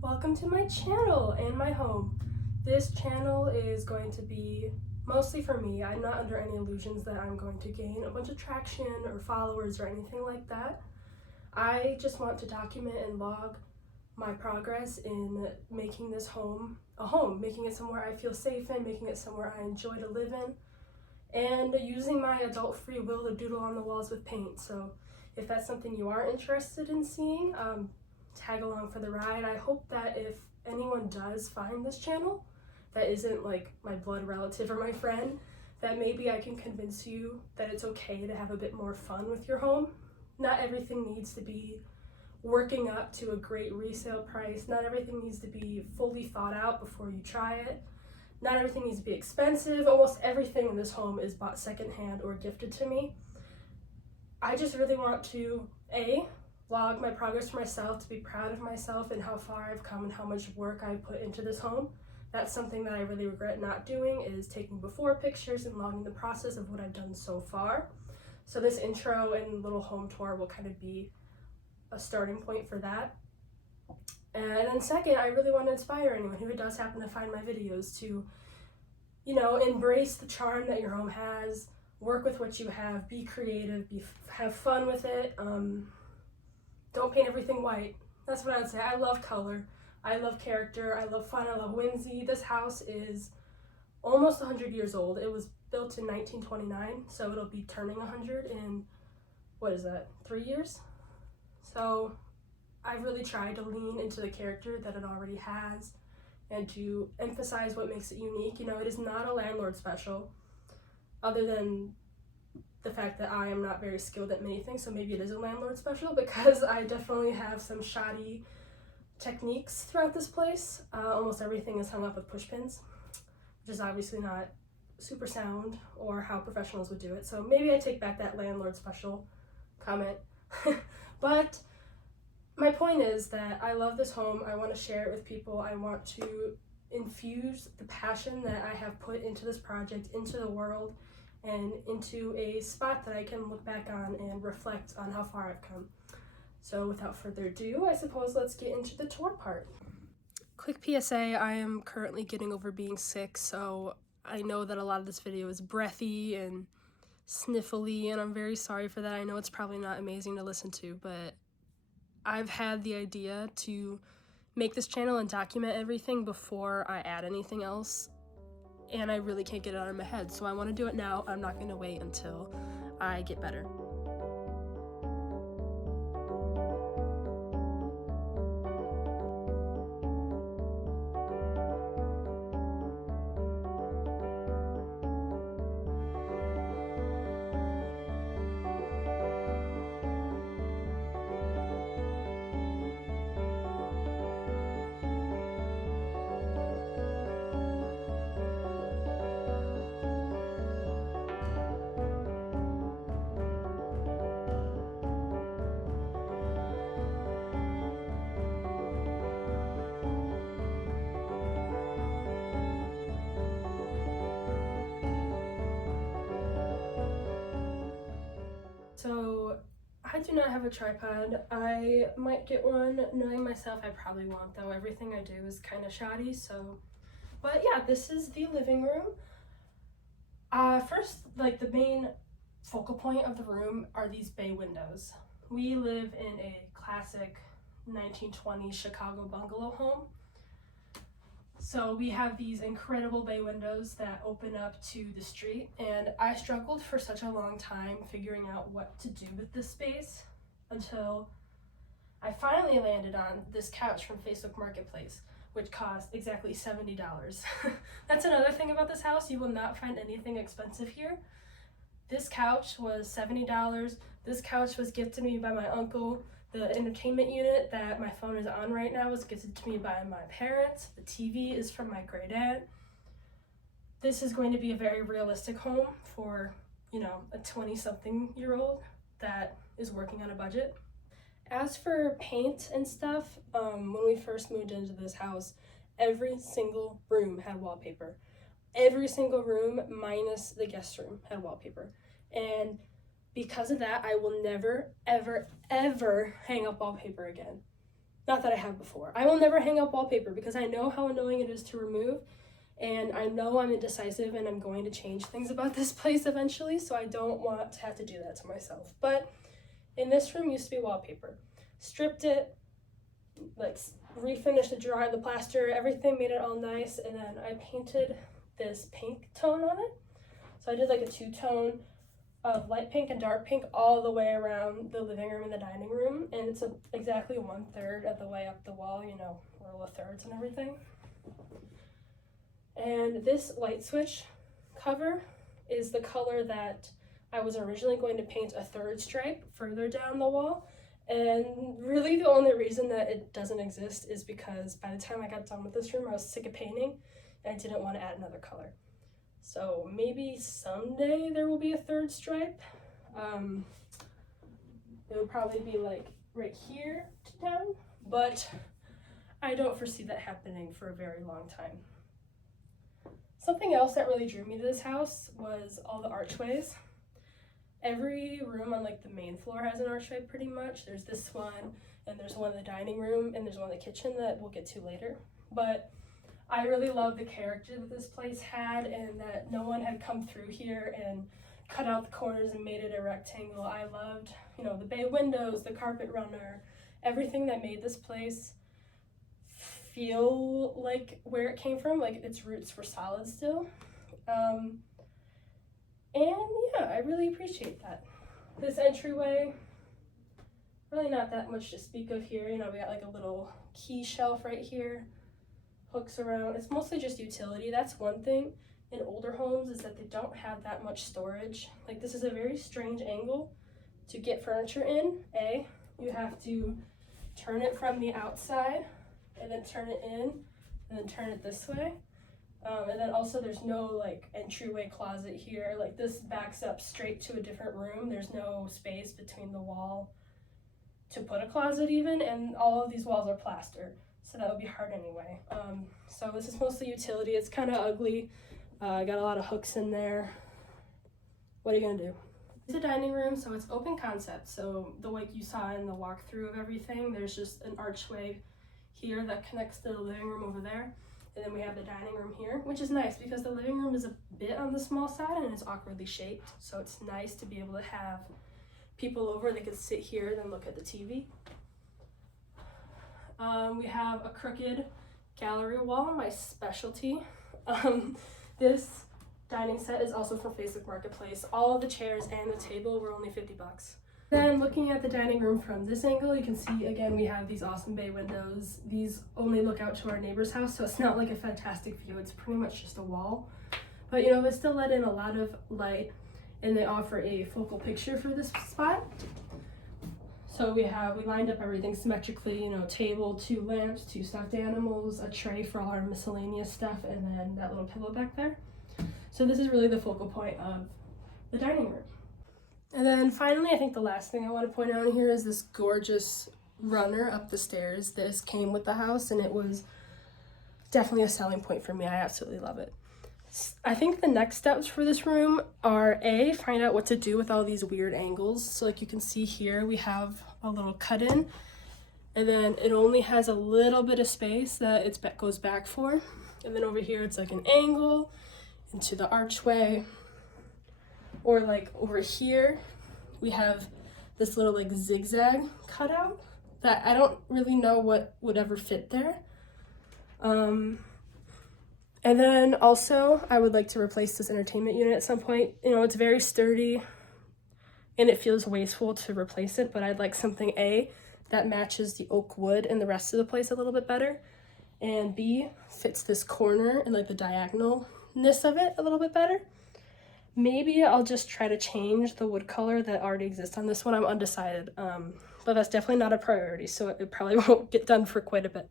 Welcome to my channel and my home. This channel is going to be mostly for me. I'm not under any illusions that I'm going to gain a bunch of traction or followers or anything like that. I just want to document and log my progress in making this home a home, making it somewhere I feel safe in, making it somewhere I enjoy to live in, and using my adult free will to doodle on the walls with paint. So if that's something you are interested in seeing, tag along for the ride. I hope that if anyone does find this channel that isn't like my blood relative or my friend, that maybe I can convince you that it's okay to have a bit more fun with your home. Not everything needs to be working up to a great resale price. Not everything needs to be fully thought out before you try it. Not everything needs to be expensive. Almost everything in this home is bought secondhand or gifted to me. I just really want to, log my progress for myself, to be proud of myself and how far I've come and how much work I put into this home. That's something that I really regret not doing, is taking before pictures and logging the process of what I've done so far. So this intro and little home tour will kind of be a starting point for that. And then second, I really want to inspire anyone who does happen to find my videos to, embrace the charm that your home has, work with what you have, be creative, have fun with it. Don't paint everything white. That's what I would say. I love color. I love character. I love fun. I love whimsy. This house is almost 100 years old. It was built in 1929, so it'll be turning 100 in, 3 years? So I really tried to lean into the character that it already has and to emphasize what makes it unique. It is not a landlord special, other than the fact that I am not very skilled at many things, so maybe it is a landlord special, because I definitely have some shoddy techniques throughout this place. Almost everything is hung up with push pins, which is obviously not super sound or how professionals would do it, so maybe I take back that landlord special comment. But my point is that I love this home. I want to share it with people. I want to infuse the passion that I have put into this project into the world and into a spot that I can look back on and reflect on how far I've come. So without further ado, I suppose let's get into the tour part. Quick PSA, I am currently getting over being sick, so I know that a lot of this video is breathy and sniffly, and I'm very sorry for that. I know it's probably not amazing to listen to, but I've had the idea to make this channel and document everything before I add anything else, and I really can't get it out of my head, so I want to do it now. I'm not going to wait until I get better. So I do not have a tripod. I might get one. Knowing myself, I probably won't, though. Everything I do is kind of shoddy, so. But yeah, this is the living room. First, the main focal point of the room are these bay windows. We live in a classic 1920s Chicago bungalow home. So we have these incredible bay windows that open up to the street, and I struggled for such a long time figuring out what to do with this space until I finally landed on this couch from Facebook Marketplace, which cost exactly $70. That's another thing about this house. You will not find anything expensive here. This couch was $70. This couch was gifted to me by my uncle. The entertainment unit that my phone is on right now was gifted to me by my parents. The TV is from my great aunt. This is going to be a very realistic home for, a 20-something-year-old that is working on a budget. As for paint and stuff, when we first moved into this house, every single room had wallpaper. Every single room, minus the guest room, had wallpaper. And because of that, I will never, ever, ever hang up wallpaper again. Not that I have before. I will never hang up wallpaper because I know how annoying it is to remove, and I know I'm indecisive and I'm going to change things about this place eventually, so I don't want to have to do that to myself. But in this room used to be wallpaper. Stripped it, like refinished the plaster, everything, made it all nice, and then I painted this pink tone on it. So I did like a two-tone of light pink and dark pink all the way around the living room and the dining room, and it's exactly 1/3 of the way up the wall, you know, all the thirds and everything. And this light switch cover is the color that I was originally going to paint a third stripe further down the wall, and really the only reason that it doesn't exist is because by the time I got done with this room I was sick of painting and I didn't want to add another color. So maybe someday there will be a third stripe. It would probably be like right here to down, but I don't foresee that happening for a very long time. Something else that really drew me to this house was all the archways. Every room on like the main floor has an archway pretty much. There's this one, and there's one in the dining room, and there's one in the kitchen that we'll get to later. But I really love the character that this place had, and that no one had come through here and cut out the corners and made it a rectangle. I loved, you know, the bay windows, the carpet runner, everything that made this place feel like where it came from, like its roots were solid still. And yeah, I really appreciate that. This entryway, really not that much to speak of here. You know, we got like a little key shelf right here, hooks around. It's mostly just utility. That's one thing in older homes, is that they don't have that much storage. Like, this is a very strange angle to get furniture in. You have to turn it from the outside and then turn it in and then turn it this way. And then also there's no like entryway closet here. Like, this backs up straight to a different room. There's no space between the wall to put a closet even, and all of these walls are plaster, so that would be hard anyway. So this is mostly utility. It's kind of ugly. Got a lot of hooks in there. What are you gonna do? It's a dining room, so it's open concept. So the way you saw in the walkthrough of everything, there's just an archway here that connects to the living room over there. And then we have the dining room here, which is nice because the living room is a bit on the small side and it's awkwardly shaped. So it's nice to be able to have people over. They could sit here and then look at the TV. We have a crooked gallery wall, my specialty. This dining set is also from Facebook Marketplace. All of the chairs and the table were only $50. Then looking at the dining room from this angle, you can see again we have these awesome bay windows. These only look out to our neighbor's house, so it's not like a fantastic view. It's pretty much just a wall. But you know, they still let in a lot of light, and they offer a focal picture for this spot. So we lined up everything symmetrically, you know, table, 2 lamps, 2 stuffed animals, a tray for all our miscellaneous stuff, and then that little pillow back there. So this is really the focal point of the dining room. And then finally, I think the last thing I want to point out here is this gorgeous runner up the stairs. This came with the house, and it was definitely a selling point for me. I absolutely love it. I think the next steps for this room are find out what to do with all these weird angles. So like you can see here, we have a little cut in, and then it only has a little bit of space that it goes back for. And then over here, it's like an angle into the archway. Or like over here, we have this little like zigzag cutout that I don't really know what would ever fit there. And then also I would like to replace this entertainment unit at some point. You know, it's very sturdy and it feels wasteful to replace it, but I'd like something that matches the oak wood and the rest of the place a little bit better, and B, fits this corner and like the diagonalness of it a little bit better. Maybe I'll just try to change the wood color that already exists on this one. I'm undecided, but that's definitely not a priority, so it probably won't get done for quite a bit.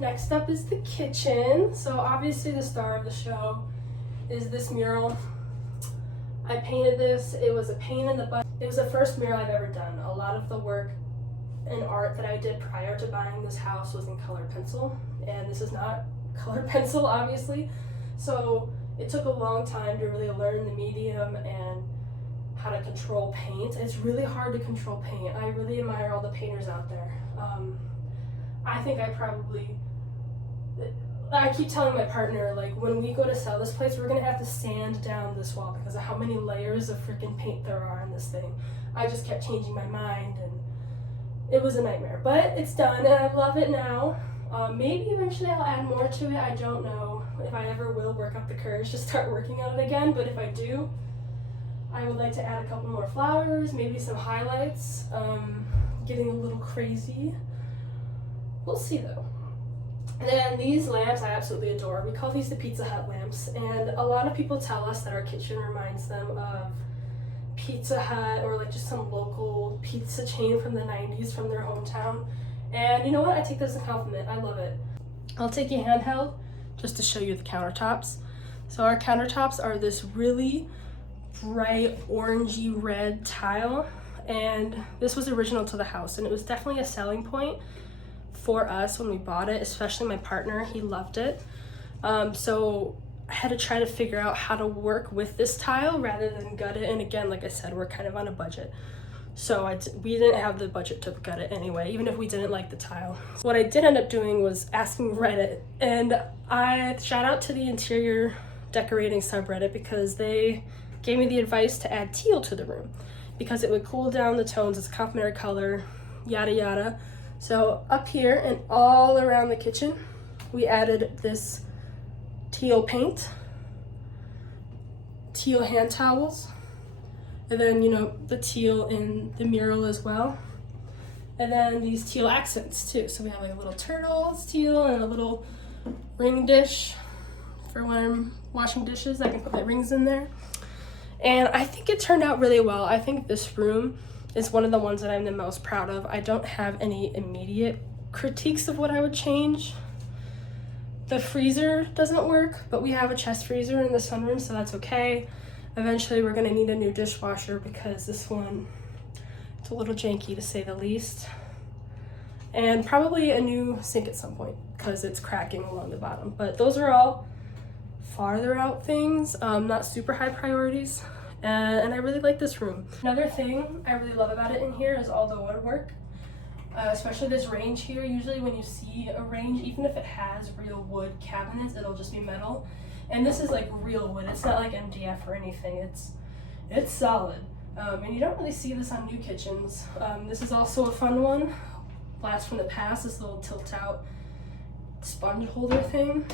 Next up is the kitchen. So obviously the star of the show is this mural. I painted this. It was a pain in the butt. It was the first mural I've ever done. A lot of the work and art that I did prior to buying this house was in colored pencil, and this is not colored pencil, obviously. So it took a long time to really learn the medium and how to control paint. It's really hard to control paint. I really admire all the painters out there. I think I keep telling my partner, like, when we go to sell this place, we're gonna have to sand down this wall because of how many layers of freaking paint there are on this thing. I just kept changing my mind, and it was a nightmare. But it's done, and I love it now. Maybe eventually I'll add more to it. I don't know if I ever will work up the courage to start working on it again, but if I do, I would like to add a couple more flowers, maybe some highlights, getting a little crazy. We'll see though. And then these lamps I absolutely adore. We call these the Pizza Hut lamps, and a lot of people tell us that our kitchen reminds them of Pizza Hut or like just some local pizza chain from the 90s from their hometown. And you know what? I take this as a compliment. I love it. I'll take you handheld just to show you the countertops. So our countertops are this really bright orangey red tile, and this was original to the house, and it was definitely a selling point for us when we bought it, especially my partner. He loved it. So I had to try to figure out how to work with this tile rather than gut it. And again, like I said, we're kind of on a budget. So we didn't have the budget to gut it anyway, even if we didn't like the tile. So what I did end up doing was asking Reddit, and I shout out to the interior decorating subreddit because they gave me the advice to add teal to the room because it would cool down the tones. It's a complementary color, yada yada. So up here and all around the kitchen, we added this teal paint, teal hand towels, and then, you know, the teal in the mural as well. And then these teal accents too. So we have like a little turtle, it's teal, and a little ring dish for when I'm washing dishes. I can put my rings in there. And I think it turned out really well. I think this room is one of the ones that I'm the most proud of. I don't have any immediate critiques of what I would change. The freezer doesn't work, but we have a chest freezer in the sunroom, so that's okay. Eventually we're gonna need a new dishwasher because this one, it's a little janky to say the least. And probably a new sink at some point because it's cracking along the bottom. But those are all farther out things, not super high priorities. And I really like this room. Another thing I really love about it in here is all the woodwork, especially this range here. Usually when you see a range, even if it has real wood cabinets, it'll just be metal. And this is like real wood. It's not like MDF or anything. It's solid. And you don't really see this on new kitchens. This is also a fun one. Blast from the past, this little tilt out sponge holder thing.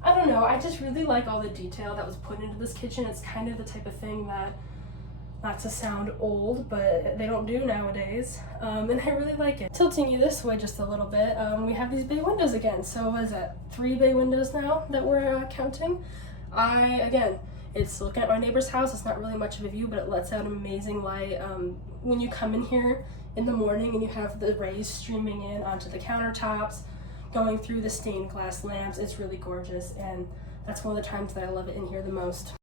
I don't know, I just really like all the detail that was put into this kitchen. It's kind of the type of thing that, not to sound old, but they don't do nowadays. And I really like it. Tilting you this way just a little bit, we have these big windows again. So what is that, 3 big windows now that we're counting? Again, it's looking at my neighbor's house. It's not really much of a view, but it lets out amazing light. When you come in here in the morning and you have the rays streaming in onto the countertops, going through the stained glass lamps, it's really gorgeous, and that's one of the times that I love it in here the most.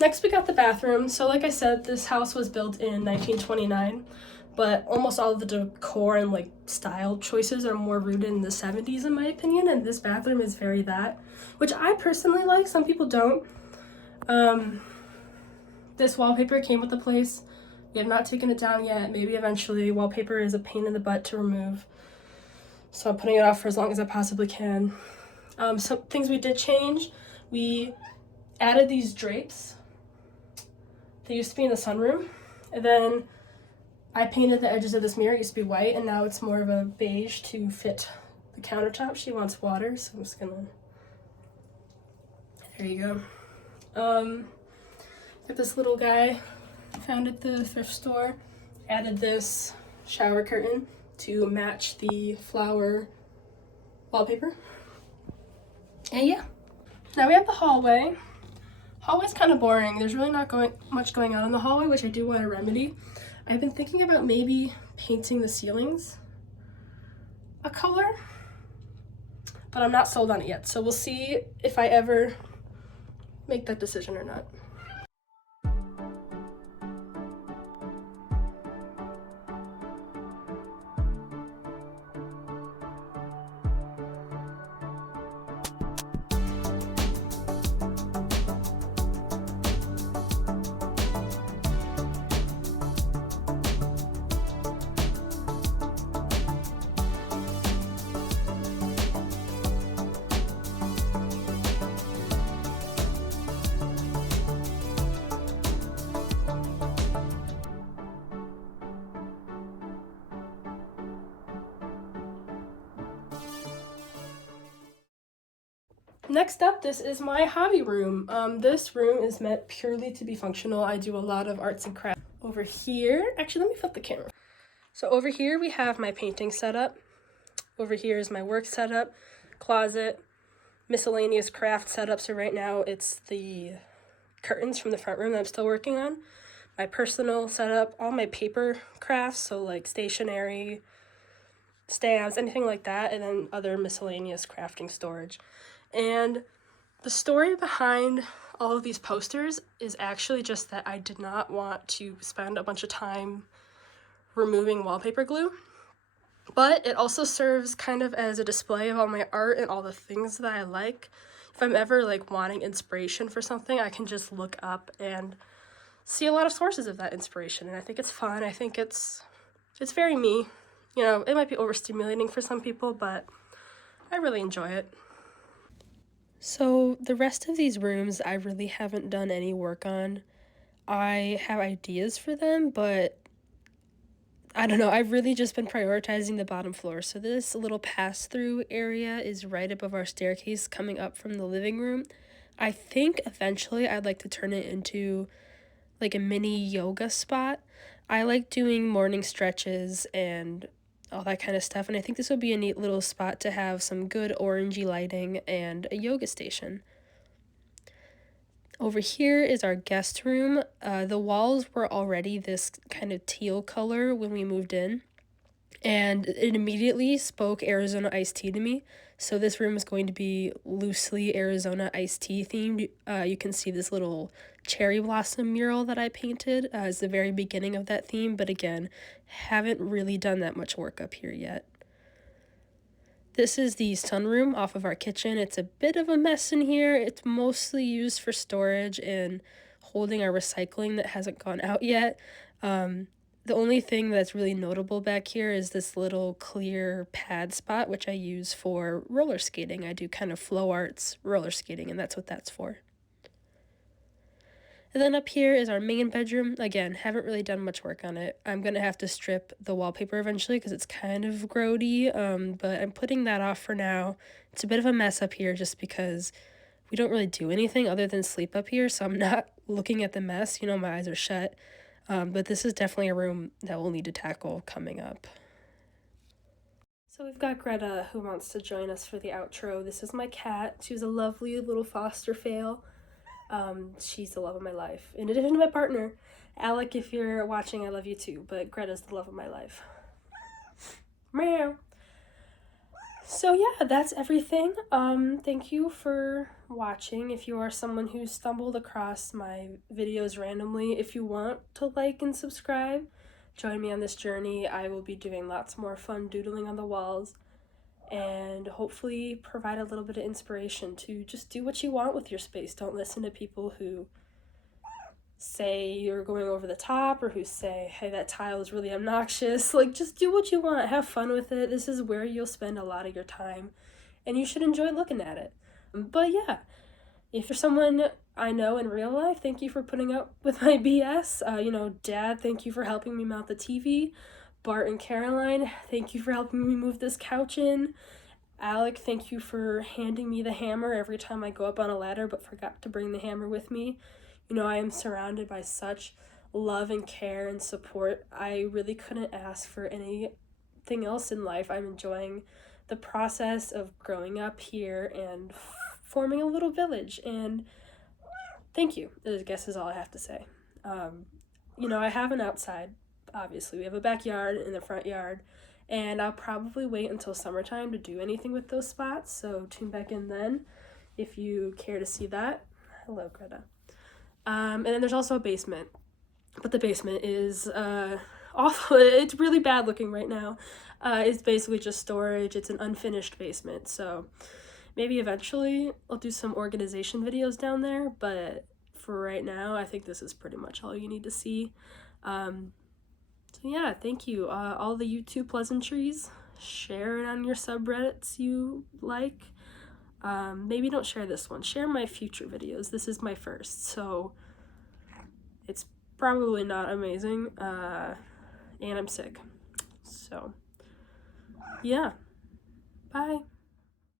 Next, we got the bathroom. So like I said, this house was built in 1929, but almost all of the decor and like style choices are more rooted in the 70s in my opinion, and this bathroom is very that, which I personally like. Some people don't. This wallpaper came with the place. We have not taken it down yet. Maybe eventually. Wallpaper is a pain in the butt to remove, so I'm putting it off for as long as I possibly can. Some things we did change. We added these drapes. They used to be in the sunroom, and then I painted the edges of this mirror. It used to be white, and now it's more of a beige to fit the countertop. She wants water, so I'm just gonna, there you go. Got this little guy, found at the thrift store. Added this shower curtain to match the flower wallpaper. And yeah, now we have the hallway. Hallway's kind of boring. There's really not much going on in the hallway, which I do want to remedy. I've been thinking about maybe painting the ceilings a color, but I'm not sold on it yet. So we'll see if I ever make that decision or not. Next up, this is my hobby room. This room is meant purely to be functional. I do a lot of arts and crafts. Over here, actually, let me flip the camera. So over here, we have my painting setup. Over here is my work setup, closet, miscellaneous craft setup. So right now, it's the curtains from the front room that I'm still working on. My personal setup, all my paper crafts, so like stationery, stamps, anything like that, and then other miscellaneous crafting storage. And the story behind all of these posters is actually just that I did not want to spend a bunch of time removing wallpaper glue, but it also serves kind of as a display of all my art and all the things that I like. If I'm ever like wanting inspiration for something, I can just look up and see a lot of sources of that inspiration, and I think it's fun. I think it's very me. You know, it might be overstimulating for some people, but I really enjoy it. So the rest of these rooms I really haven't done any work on. I have ideas for them, but I don't know, I've really just been prioritizing the bottom floor. So this little pass-through area is right above our staircase coming up from the living room. I think eventually I'd like to turn it into like a mini yoga spot. I like doing morning stretches and all that kind of stuff, and I think this would be a neat little spot to have some good orangey lighting and a yoga station. Over here is our guest room. The walls were already this kind of teal color when we moved in, and it immediately spoke Arizona iced tea to me. So this room is going to be loosely Arizona iced tea themed. You can see this little cherry blossom mural that I painted as the very beginning of that theme, but again, haven't really done that much work up here yet. This is the sunroom off of our kitchen. It's a bit of a mess in here. It's mostly used for storage and holding our recycling that hasn't gone out yet. The only thing that's really notable back here is this little clear pad spot, which I use for roller skating. I do kind of flow arts roller skating, and that's what that's for. And then up here is our main bedroom. Again, haven't really done much work on it. I'm going to have to strip the wallpaper eventually because it's kind of grody, but I'm putting that off for now. It's a bit of a mess up here just because we don't really do anything other than sleep up here, so I'm not looking at the mess. You know, my eyes are shut. But this is definitely a room that we'll need to tackle coming up. So we've got Greta who wants to join us for the outro. This is my cat. She's a lovely little foster fail. She's the love of my life. In addition to my partner, Alec, if you're watching, I love you too, but Greta's the love of my life. Meow. So yeah, that's everything. Thank you for watching. If you are someone who stumbled across my videos randomly, if you want to like and subscribe, join me on this journey. I will be doing lots more fun doodling on the walls and hopefully provide a little bit of inspiration to just do what you want with your space. Don't listen to people who say you're going over the top or who say, hey, that tile is really obnoxious. Like, just do what you want. Have fun with it. This is where you'll spend a lot of your time, and you should enjoy looking at it. But yeah, if you're someone I know in real life, thank you for putting up with my BS. Dad, thank you for helping me mount the TV. Bart and Caroline, thank you for helping me move this couch in. Alec, thank you for handing me the hammer every time I go up on a ladder but forgot to bring the hammer with me. You know, I am surrounded by such love and care and support. I really couldn't ask for anything else in life. I'm enjoying the process of growing up here and forming a little village, and thank you, I guess is all I have to say. You know, I have an outside, obviously. We have a backyard and the front yard, and I'll probably wait until summertime to do anything with those spots, so tune back in then if you care to see that. Hello, Greta. And then there's also a basement, but the basement is awful. It's really bad looking right now. It's basically just storage. It's an unfinished basement, so maybe eventually I'll do some organization videos down there, but for right now, I think this is pretty much all you need to see. So yeah, thank you. All the YouTube pleasantries, share it on your subreddits you like. Maybe don't share this one. Share my future videos. This is my first, so it's probably not amazing, and I'm sick. So, yeah. Bye.